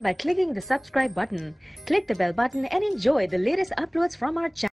By clicking the subscribe button, click the bell button and enjoy the latest uploads from our channel.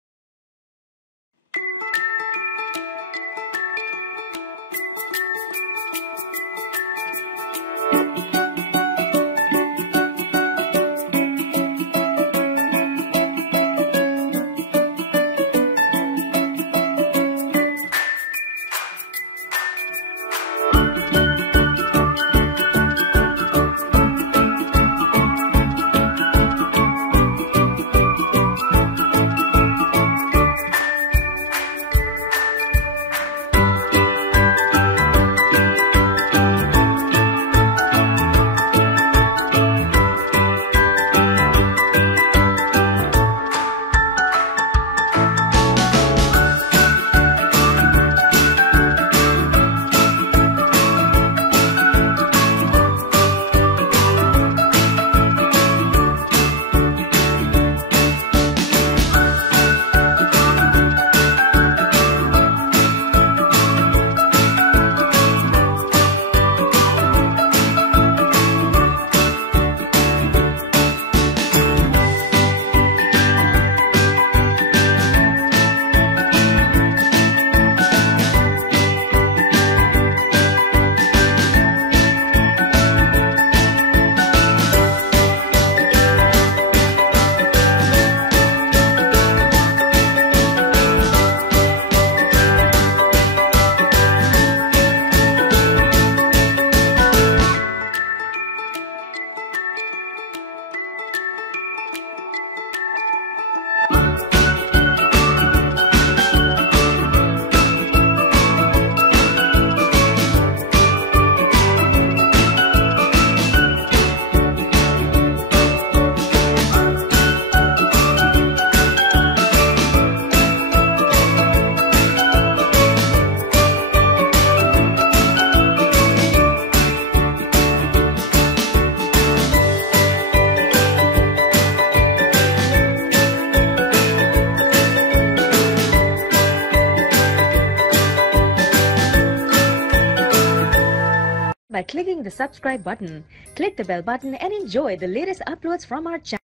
By clicking the subscribe button, click the bell button and enjoy the latest uploads from our channel.